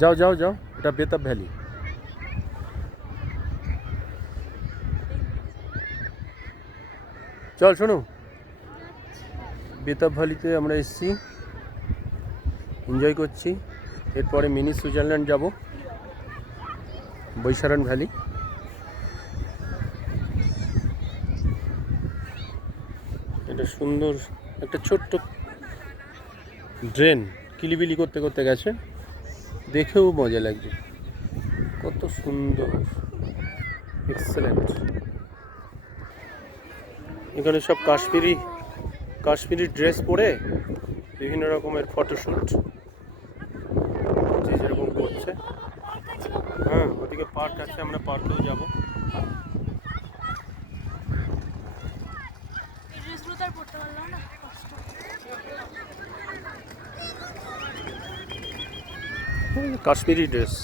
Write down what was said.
যাও যাও যাও, এটা বেতাব ভ্যালি। চল শোনো, বেতাব ভ্যালিতে আমরা এসেছি, এনজয় করছি। এরপরে মিনি সুইজারল্যান্ড যাব, বৈশারণ ভ্যালি। এটা সুন্দর একটা ছোট্ট ড্রেন, কিলিবিলি করতে করতে গেছে, দেখেও মজা লাগছে, কত সুন্দর, এক্সেলেন্ট। এখানে সব কাশ্মীরি ড্রেস পরে বিভিন্ন রকমের ফটোশ্যুট যে যেরকম করছে। হ্যাঁ, ওদিকে পার্ক আছে, আমরা পার্কেও যাব। কাশ্মীরি ড্রেস।